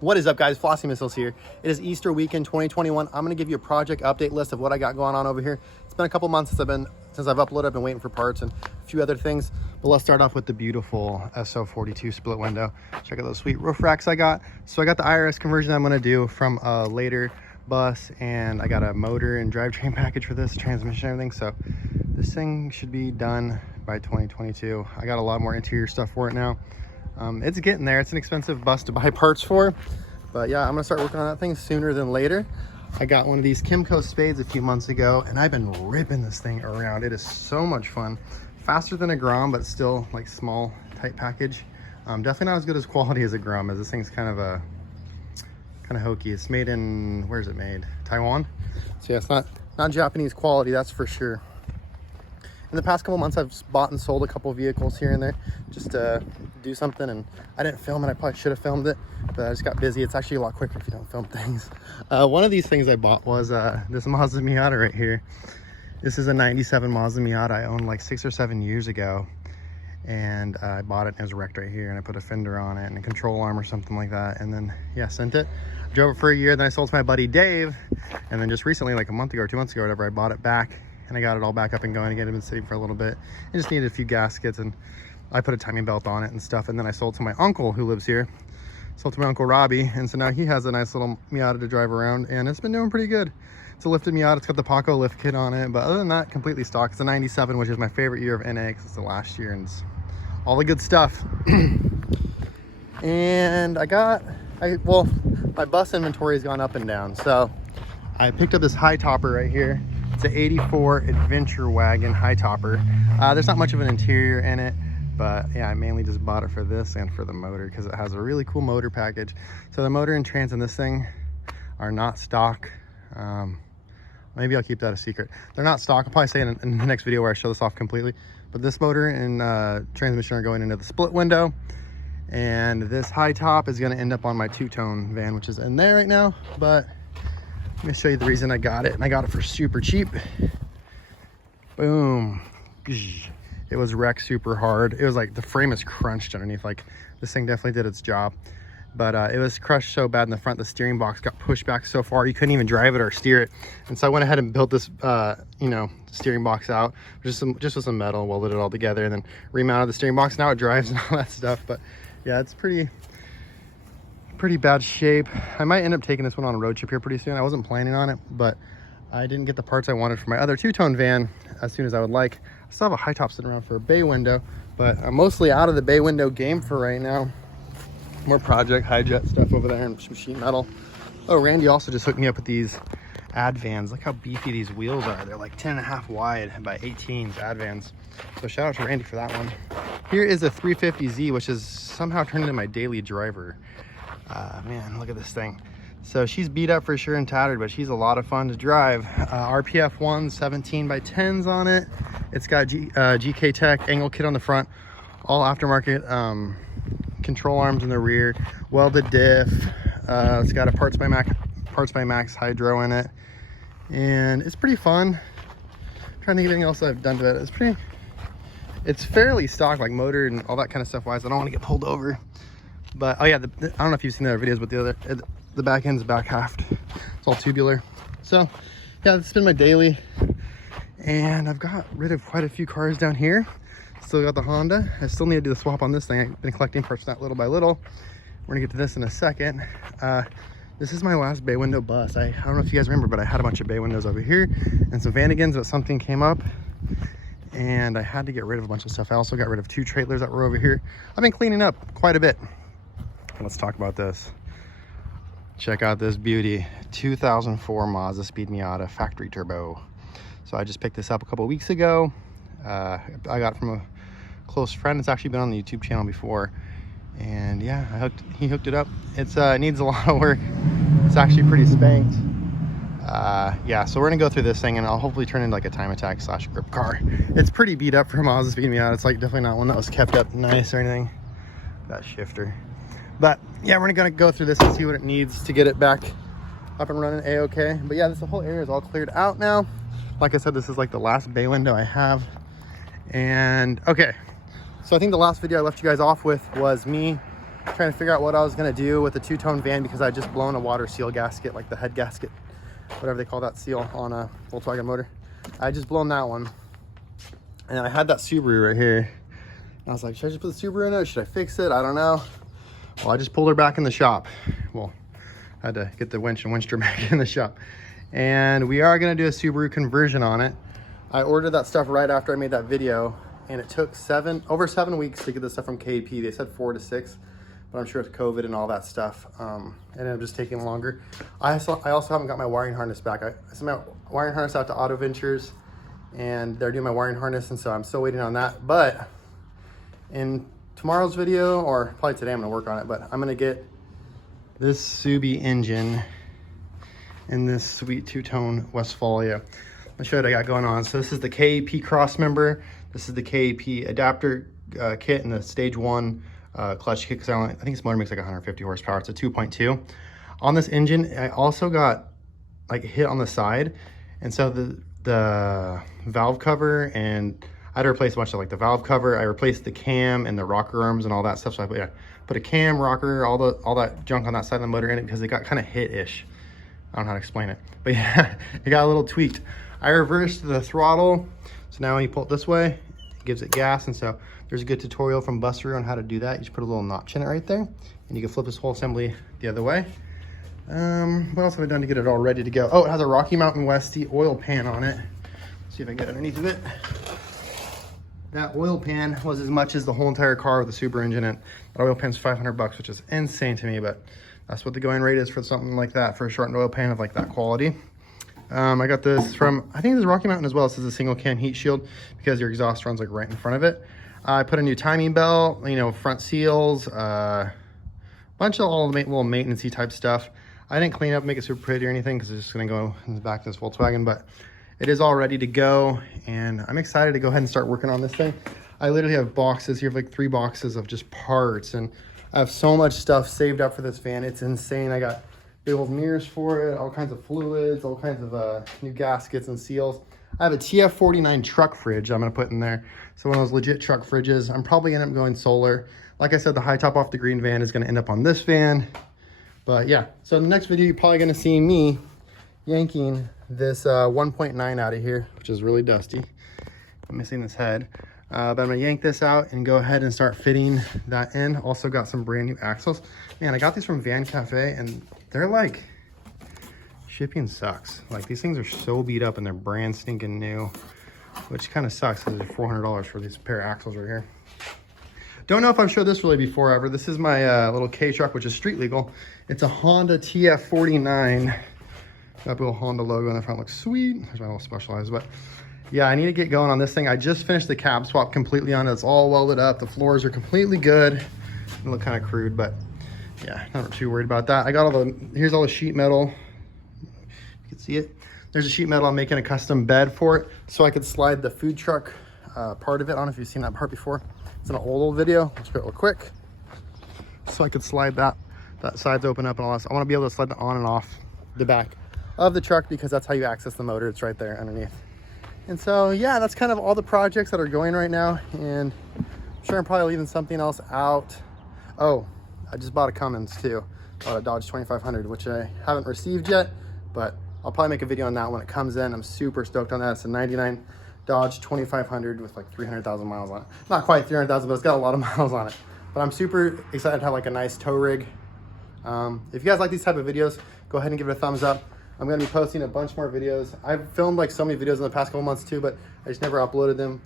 What is up, guys? Flossy Missiles here. It is Easter weekend 2021. I'm going to give you a project update list of what I got going on over here. It's been a couple months since I've uploaded. I've been waiting for parts and a few other things. But let's start off with the beautiful SO42 split window. Check out those sweet roof racks I got. So I got the IRS conversion I'm going to do from a later bus, and I got a motor and drivetrain package for this, transmission, everything. So this thing should be done by 2022. I got a lot more interior stuff for it now. It's getting there. It's an expensive bus to buy parts for, but yeah, I'm gonna start working on that thing sooner than later. I got one of these Kimco Spades a few months ago, and I've been ripping this thing around. It is so much fun. Faster than a Grom, but still like small, tight package. Definitely not as good as quality as a Grom, as this thing's kind of hokey. It's made in, where's it made? Taiwan. So yeah, it's not Japanese quality, that's for sure. In the past couple months, I've bought and sold a couple vehicles here and there just to do something, and I didn't film it. I probably should have filmed it, but I just got busy. It's actually a lot quicker if you don't film things. One of these things I bought was this Mazda Miata right here. This is a 97 Mazda Miata I owned like 6 or 7 years ago, and I bought it and it was wrecked right here, and I put a fender on it and a control arm or something like that, and then yeah, sent it. Drove it for a year, then I sold it to my buddy Dave, and then just recently, like a month ago or 2 months ago or whatever, I bought it back. And I got it all back up and going again. I've been sitting for a little bit. I just needed a few gaskets, and I put a timing belt on it and stuff. And then I sold to my uncle who lives here. Sold to my uncle Robbie. And so now he has a nice little Miata to drive around, and it's been doing pretty good. It's a lifted Miata. It's got the Paco lift kit on it. But other than that, completely stock. It's a 97, which is my favorite year of NA because it's the last year and it's all the good stuff. And my bus inventory has gone up and down. So I picked up this high topper right here. It's an 84 Adventure Wagon high topper. There's not much of an interior in it, but yeah, I mainly just bought it for this and for the motor because it has a really cool motor package. So the motor and trans in this thing are not stock. Maybe I'll keep that a secret. They're not stock. I'll probably say in the next video where I show this off completely. But this motor and transmission are going into the split window. And this high top is gonna end up on my two-tone van, which is in there right now. But let me show you the reason I got it, and I got it for super cheap. Boom. It was wrecked super hard. It was like the frame is crunched underneath. Like this thing definitely did its job, but it was crushed so bad in the front, the steering box got pushed back so far you couldn't even drive it or steer it. And so I went ahead and built this steering box out just with some metal, welded it all together, and then remounted the steering box. Now it drives and all that stuff. But yeah, it's pretty bad shape. I might end up taking this one on a road trip here pretty soon. I wasn't planning on it, but I didn't get the parts I wanted for my other two-tone van as soon as I would like. I still have a high top sitting around for a bay window, but I'm mostly out of the bay window game for right now. More project high jet stuff over there and sheet metal. Oh, Randy also just hooked me up with these ad vans. Look how beefy these wheels are. They're like 10.5 wide by 18s ad vans. So shout out to Randy for that one. Here is a 350Z, which is somehow turned into my daily driver. Man, look at this thing. So she's beat up for sure and tattered, but she's a lot of fun to drive. RPF 1 17 by 10s on it. It's got GK Tech angle kit on the front, all aftermarket control arms in the rear, welded diff. It's got a Parts by Max hydro in it, and it's pretty fun. I'm trying to think of anything else I've done to it. It's fairly stock, like motor and all that kind of stuff wise. I don't want to get pulled over. But oh yeah, I don't know if you've seen the other videos, but the back end's back halved. It's all tubular. So yeah, it's been my daily, and I've got rid of quite a few cars down here. Still got the Honda. I still need to do the swap on this thing. I've been collecting parts for that little by little. We're gonna get to this in a second. This is my last bay window bus. I don't know if you guys remember, but I had a bunch of bay windows over here and some Vanagons, but something came up and I had to get rid of a bunch of stuff. I also got rid of 2 trailers that were over here. I've been cleaning up quite a bit. Let's talk about this. Check out this beauty. 2004 Mazda Speed Miata factory turbo. So I just picked this up a couple weeks ago. I got it from a close friend. It's actually been on the YouTube channel before. And yeah, he hooked it up. It needs a lot of work. It's actually pretty spanked. Yeah, so we're gonna go through this thing and I'll hopefully turn it into like a time attack / grip car. It's pretty beat up for Mazda Speed Miata. It's like definitely not one that was kept up nice or anything. That shifter. But yeah, we're gonna go through this and see what it needs to get it back up and running a-okay. But yeah, this whole area is all cleared out now. Like I said, this is like the last bay window I have. And okay, so I think the last video I left you guys off with was me trying to figure out what I was gonna do with the two-tone van because I just blown a water seal gasket, like the head gasket, whatever they call that seal on a Volkswagen motor. I just blown that one. And I had that Subaru right here. I was like, should I just put the Subaru in it? Should I fix it? I don't know. Well, I just pulled her back in the shop. Well, I had to get the winch and winch her back in the shop. And we are gonna do a Subaru conversion on it. I ordered that stuff right after I made that video, and it took over 7 weeks to get this stuff from KP. They said 4 to 6, but I'm sure it's COVID and all that stuff. It ended up just taking longer. I also haven't got my wiring harness back. I sent my wiring harness out to Auto Ventures, and they're doing my wiring harness, and so I'm still waiting on that. But in tomorrow's video, or probably today, I'm gonna work on it, but I'm gonna get this Subi engine in this sweet two-tone Westfalia. I'll show you what I got going on. So this is the KEP cross member. This is the KEP adapter kit and the stage 1 clutch kit, because I think this motor makes like 150 horsepower. It's a 2.2. On this engine, I also got like hit on the side, and so the valve cover, and I had to replace a bunch of like the valve cover. I replaced the cam and the rocker arms and all that stuff. So I put a cam, rocker, all that junk on that side of the motor in it because it got kind of hit-ish. I don't know how to explain it, but yeah, it got a little tweaked. I reversed the throttle, so now when you pull it this way, it gives it gas, and so there's a good tutorial from Buster on how to do that. You just put a little notch in it right there, and you can flip this whole assembly the other way. What else have I done to get it all ready to go? Oh, it has a Rocky Mountain Westie oil pan on it. Let's see if I can get underneath of it. That oil pan was as much as the whole entire car with the Subaru engine in it. That oil pan's $500, which is insane to me, but that's what the going rate is for something like that, for a shortened oil pan of like that quality. I got this from, I think this is Rocky Mountain as well. This is a single cam heat shield because your exhaust runs like right in front of it. I put a new timing belt, you know, front seals, bunch of all the little maintenance-y type stuff. I didn't clean up, make it super pretty or anything because it's just gonna go in the back of this Volkswagen, but it is all ready to go, and I'm excited to go ahead and start working on this thing. I literally have boxes here, like 3 boxes of just parts, and I have so much stuff saved up for this van. It's insane. I got big old mirrors for it, all kinds of fluids, all kinds of new gaskets and seals. I have a TF49 truck fridge I'm gonna put in there. So one of those legit truck fridges. I'm probably gonna end up going solar. Like I said, the high top off the green van is gonna end up on this van. But yeah, so in the next video, you're probably gonna see me yanking this 1.9 out of here, which is really dusty. I'm missing this head. But I'm gonna yank this out and go ahead and start fitting that in. Also got some brand new axles. Man, I got these from Van Cafe, and they're like, shipping sucks. Like, these things are so beat up and they're brand stinking new, which kind of sucks because they're $400 for these pair of axles right here. Don't know if I've showed this really before ever. This is my little K truck, which is street legal. It's a Honda TF49. That little Honda logo in the front looks sweet. There's my little Specialized, but yeah, I need to get going on this thing. I just finished the cab swap completely on it. It's all welded up. The floors are completely good. They look kind of crude, but yeah, not too worried about that. I got here's all the sheet metal. You can see it. There's a sheet metal. I'm making a custom bed for it so I could slide the food truck part of it. I don't know if you've seen that part before. It's an old video. Let's go real quick. So I could slide that side's open up and all that. So I want to be able to slide the on and off the back of the truck because that's how you access the motor. It's right there underneath. And so, yeah, that's kind of all the projects that are going right now. And I'm sure I'm probably leaving something else out. Oh, I just bought a Cummins too. Bought a Dodge 2500, which I haven't received yet, but I'll probably make a video on that when it comes in. I'm super stoked on that. It's a 99 Dodge 2500 with like 300,000 miles on it. Not quite 300,000, but it's got a lot of miles on it. But I'm super excited to have like a nice tow rig. If you guys like these type of videos, go ahead and give it a thumbs up. I'm going to be posting a bunch more videos. I've filmed like so many videos in the past couple months too, but I just never uploaded them.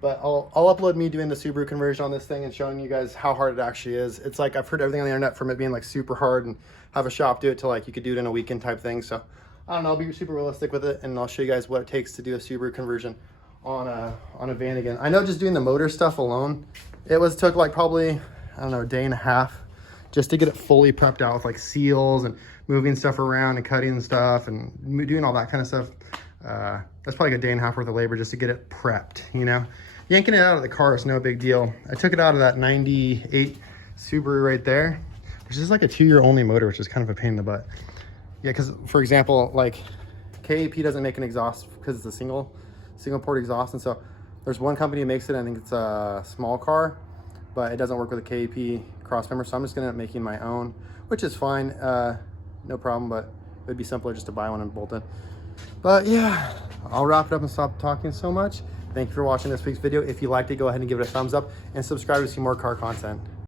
But I'll upload me doing the Subaru conversion on this thing and showing you guys how hard it actually is. It's like, I've heard everything on the internet from it being like super hard and have a shop do it to like, you could do it in a weekend type thing. So I don't know, I'll be super realistic with it, and I'll show you guys what it takes to do a Subaru conversion on a van again. I know just doing the motor stuff alone, took like probably, I don't know, a day and a half just to get it fully prepped out with like seals and moving stuff around and cutting stuff and doing all that kind of stuff. That's probably like a day and a half worth of labor just to get it prepped, you know? Yanking it out of the car is no big deal. I took it out of that 98 Subaru right there, which is like a 2-year only motor, which is kind of a pain in the butt. Yeah, because for example, like KAP doesn't make an exhaust because it's a single port exhaust. And so there's one company that makes it, I think it's a small car, but it doesn't work with a KEP cross member, so I'm just gonna end up making my own, which is fine, no problem, but it would be simpler just to buy one and bolt it. But yeah, I'll wrap it up and stop talking so much. Thank you for watching this week's video. If you liked it, go ahead and give it a thumbs up and subscribe to see more car content.